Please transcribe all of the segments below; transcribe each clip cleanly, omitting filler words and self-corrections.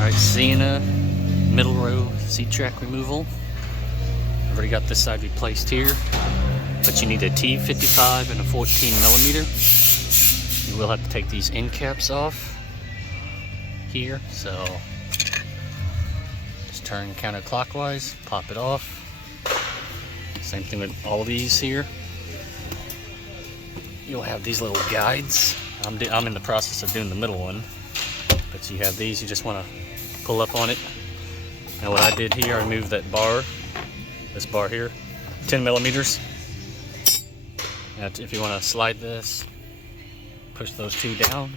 Alright, seinna middle row seat track removal. I've already got this side replaced here, but you need a T55 and a 14mm. You will have to take these end caps off here, so just turn counterclockwise, pop it off. Same thing with all these here. You'll have these little guides. I'm in the process of doing the middle one, but you have these. You just want to pull up on it. Now what I did here, I removed that bar, this bar here, 10mm. Now if you want to slide this, push those two down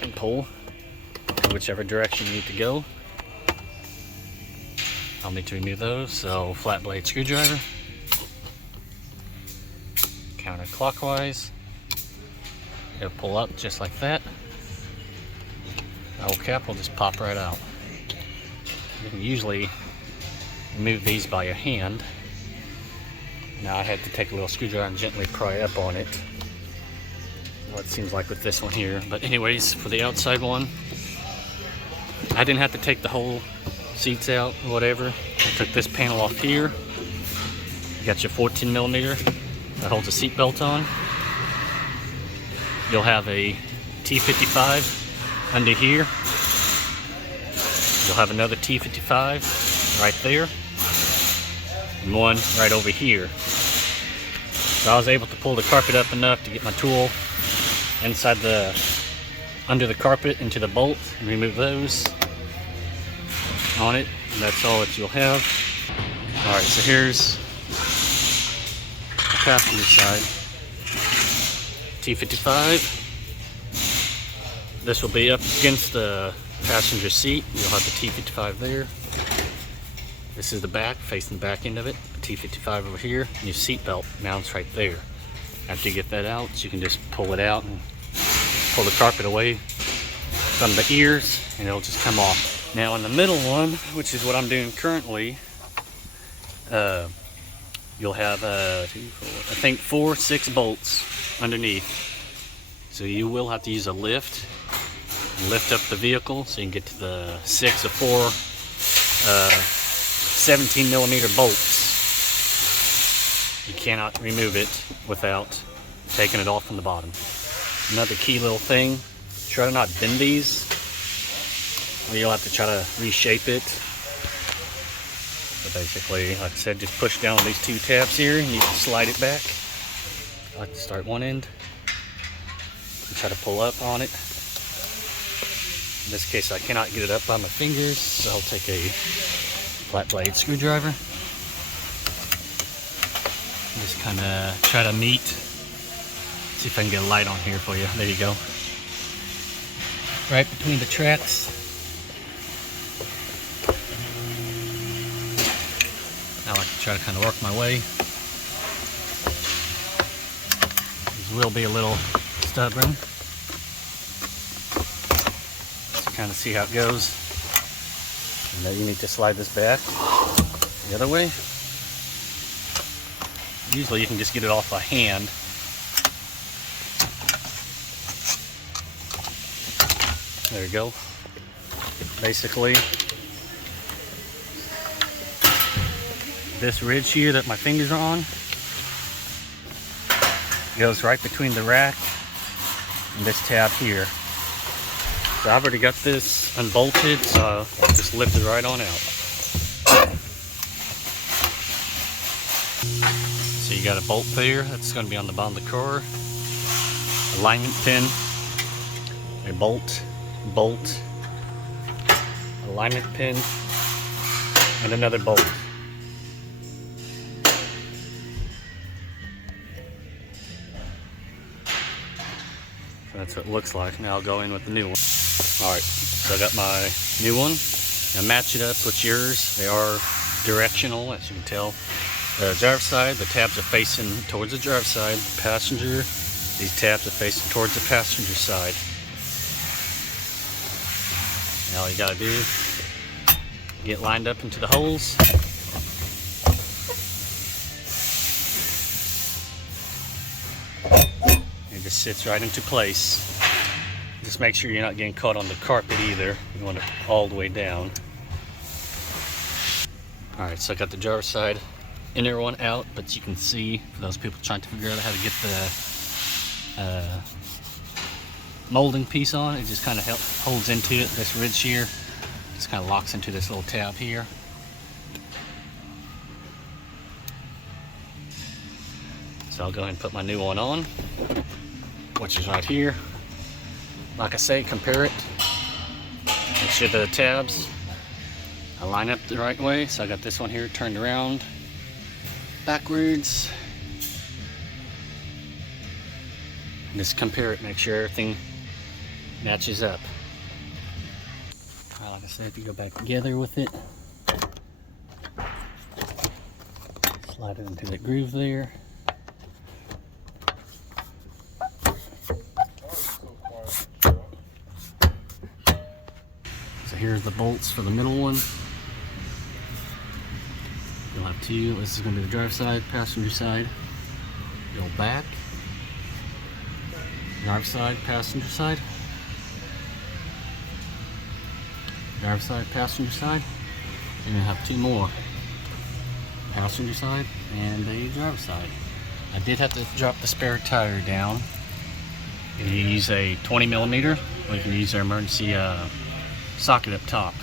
and pull in whichever direction you need to go. I'll need to remove those, so flat blade screwdriver, counterclockwise. It'll pull up just like that. The whole cap will just pop right out. You can usually remove these by your hand. Now I had to take a little screwdriver and gently pry up on it. What it seems like with this one here. But anyways, for the outside one, I didn't have to take the whole seats out or whatever. I took this panel off here. You got your 14mm that holds a seat belt on. You'll have a T55 under here. You'll have another T55 right there, and one right over here. So I was able to pull the carpet up enough to get my tool inside under the carpet into the bolt and remove those on it, and that's all that you'll have. Alright, so here's the passenger side. T55. This will be up against the passenger seat. You'll have the T55 there. This is the back, facing the back end of it. The T55 over here, and your seat belt mounts right there. After you get that out, you can just pull it out and pull the carpet away from the ears, and it'll just come off. Now in the middle one, which is what I'm doing currently, you'll have I think 4 6 bolts underneath. So you will have to use a lift and lift up the vehicle so you can get to the 6 or 4 17mm bolts. You cannot remove it without taking it off from the bottom. Another key little thing, try to not bend these, or you'll have to try to reshape it. So basically, like I said, just push down on these 2 tabs here and you can slide it back. I like to start one end and try to pull up on it. In this case, I cannot get it up by my fingers, so I'll take a flat blade screwdriver. Just kind of try to meet. See if I can get a light on here for you. There you go. Right between the tracks. I like to try to kind of work my way. These will be a little stubborn. So kind of see how it goes. And then you need to slide this back the other way. Usually you can just get it off by hand. There you go. Basically, this ridge here that my fingers are on goes right between the rack and this tab here. So I've already got this unbolted, so I'll just lift it right on out. So you got a bolt there, that's going to be on the bottom of the car. Alignment pin, a bolt, alignment pin, and another bolt. So that's what it looks like. Now I'll go in with the new one. Alright, so I got my new one. Now match it up with yours. They are directional, as you can tell. The driver's side, the tabs are facing towards the driver's side. Passenger, these tabs are facing towards the passenger side. Now all you gotta do, get lined up into the holes. It just sits right into place. Just make sure you're not getting caught on the carpet either. You want it all the way down. Alright, so I got the driver's side inner one out, but you can see, for those people trying to figure out how to get the molding piece on, it just kind of holds into it. This ridge here just kind of locks into this little tab here. So I'll go ahead and put my new one on, which is right here. Like I say, compare it. Make sure the tabs line up the right way. So I got this one here turned around backwards. And just compare it, make sure everything matches up. Like I said, if you go back together with it, slide it into the groove there. So here's the bolts for the middle one. You'll have two. This is going to be the driver's side, passenger side. Go back. Driver's side, passenger side. Driver's side, passenger side. And you'll have two more. Passenger side and a driver's side. I did have to drop the spare tire down. You can use a 20 millimeter, or you can use our emergency socket up top.